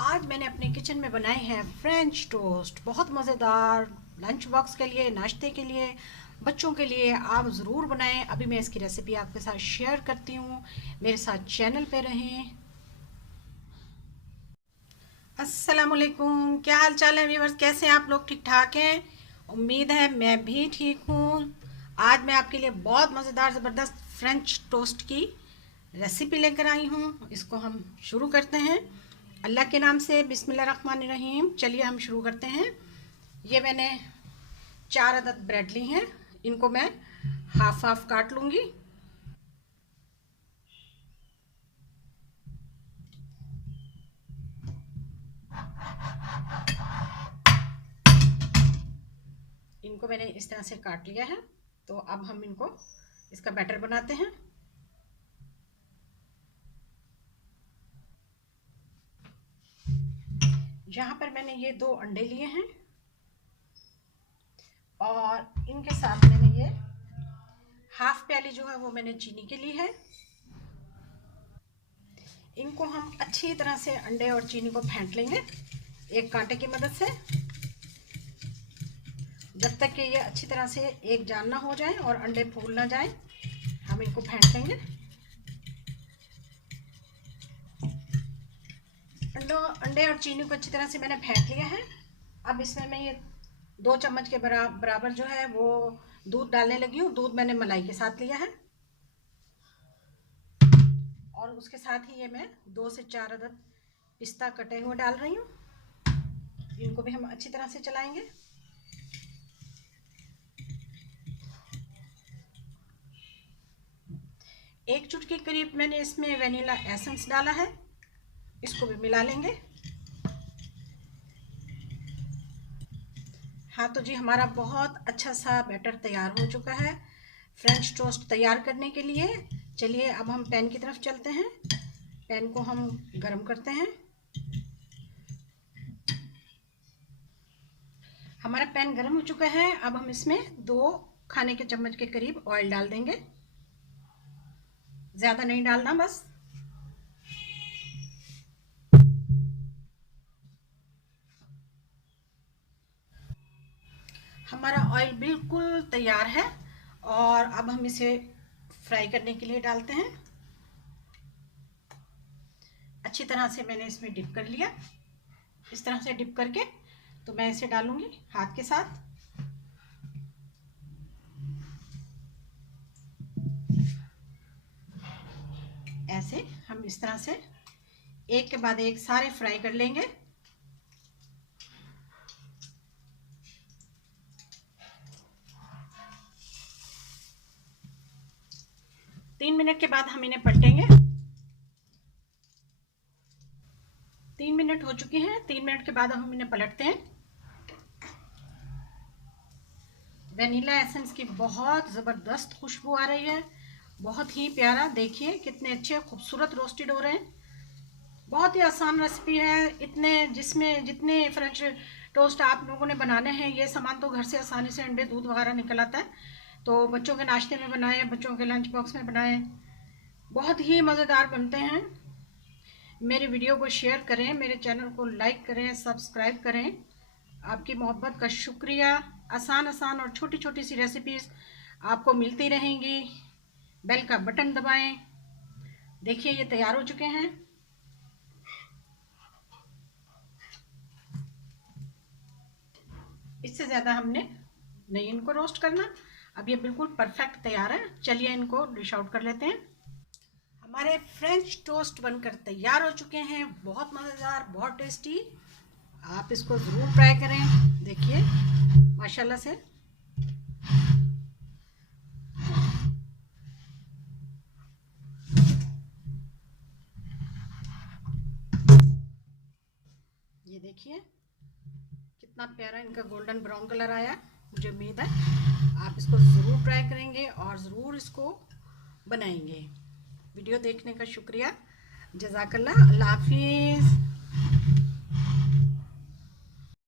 आज मैंने अपने किचन में बनाए हैं फ्रेंच टोस्ट। बहुत मज़ेदार, लंच बॉक्स के लिए, नाश्ते के लिए, बच्चों के लिए आप ज़रूर बनाएं। अभी मैं इसकी रेसिपी आपके साथ शेयर करती हूँ। मेरे साथ चैनल पे रहें। अस्सलामुअलैकुम, क्या हाल चाल है व्यूअर्स? कैसे हैं आप लोग? ठीक ठाक हैं? उम्मीद है मैं भी ठीक हूँ। आज मैं आपके लिए बहुत मज़ेदार ज़बरदस्त फ्रेंच टोस्ट की रेसिपी लेकर आई हूँ। इसको हम शुरू करते हैं अल्लाह के नाम से। बिस्मिल्लाहिर्रहमानिर्रहीम। चलिए हम शुरू करते हैं। ये मैंने 4 अदद ब्रेड ली हैं। इनको मैं हाफ हाफ काट लूँगी। इनको मैंने इस तरह से काट लिया है। तो अब हम इनको इसका बैटर बनाते हैं। यहाँ पर मैंने ये 2 अंडे लिए हैं और इनके साथ मैंने ये हाफ प्याली जो है वो मैंने चीनी के ली है। इनको हम अच्छी तरह से अंडे और चीनी को फेंट लेंगे एक कांटे की मदद से, जब तक कि ये अच्छी तरह से एक जान ना हो जाए और अंडे फूल ना जाए। हम इनको फेंट लेंगे। अंडे और चीनी को अच्छी तरह से मैंने फेंट लिया है। अब इसमें मैं ये 2 चम्मच के बराबर जो है वो दूध डालने लगी हूँ। दूध मैंने मलाई के साथ लिया है और उसके साथ ही ये मैं 2 से 4 अदद पिस्ता कटे हुए डाल रही हूँ। इनको भी हम अच्छी तरह से चलाएंगे। एक चुटकी करीब मैंने इसमें वेनिला एसेंस डाला है। इसको भी मिला लेंगे। हाँ तो जी, हमारा बहुत अच्छा सा बैटर तैयार हो चुका है फ्रेंच टोस्ट तैयार करने के लिए। चलिए अब हम पैन की तरफ चलते हैं। पैन को हम गरम करते हैं। हमारा पैन गरम हो चुका है। अब हम इसमें 2 खाने के चम्मच के करीब ऑयल डाल देंगे। ज़्यादा नहीं डालना, बस। हमारा ऑयल बिल्कुल तैयार है और अब हम इसे फ्राई करने के लिए डालते हैं। अच्छी तरह से मैंने इसमें डिप कर लिया। इस तरह से डिप करके तो मैं इसे डालूंगी हाथ के साथ। ऐसे हम इस तरह से एक के बाद एक सारे फ्राई कर लेंगे। तीन मिनट के बाद हम इन्हें पलटेंगे। 3 मिनट हो चुके हैं। 3 मिनट के बाद हम इन्हें पलटते हैं। वेनिला एसेंस की बहुत ज़बरदस्त खुशबू आ रही है। बहुत ही प्यारा। देखिए कितने अच्छे खूबसूरत रोस्टेड हो रहे हैं। बहुत ही आसान रेसिपी है। जितने फ्रेंच टोस्ट आप लोगों ने बनाने हैं, ये सामान तो घर से आसानी से अंडे दूध वगैरह निकल आता है। तो बच्चों के नाश्ते में बनाएं, बच्चों के लंच बॉक्स में बनाएं, बहुत ही मज़ेदार बनते हैं। मेरे वीडियो को शेयर करें, मेरे चैनल को लाइक करें, सब्सक्राइब करें। आपकी मोहब्बत का शुक्रिया। आसान आसान और छोटी छोटी सी रेसिपीज़ आपको मिलती रहेंगी। बेल का बटन दबाएं। देखिए ये तैयार हो चुके हैं। इससे ज़्यादा हमने नहीं इनको रोस्ट करना। अब ये बिल्कुल परफेक्ट तैयार है। चलिए इनको डिश आउट कर लेते हैं। हमारे फ्रेंच टोस्ट बनकर तैयार हो चुके हैं। बहुत मज़ेदार, बहुत टेस्टी। आप इसको ज़रूर ट्राई करें। देखिए माशाल्लाह से ये देखिए कितना प्यारा इनका गोल्डन ब्राउन कलर आया। मुझे उम्मीद है आप इसको ज़रूर ट्राई करेंगे और ज़रूर इसको बनाएंगे। वीडियो देखने का शुक्रिया। जज़ाकल्लाह। अल्लाह हाफिज़।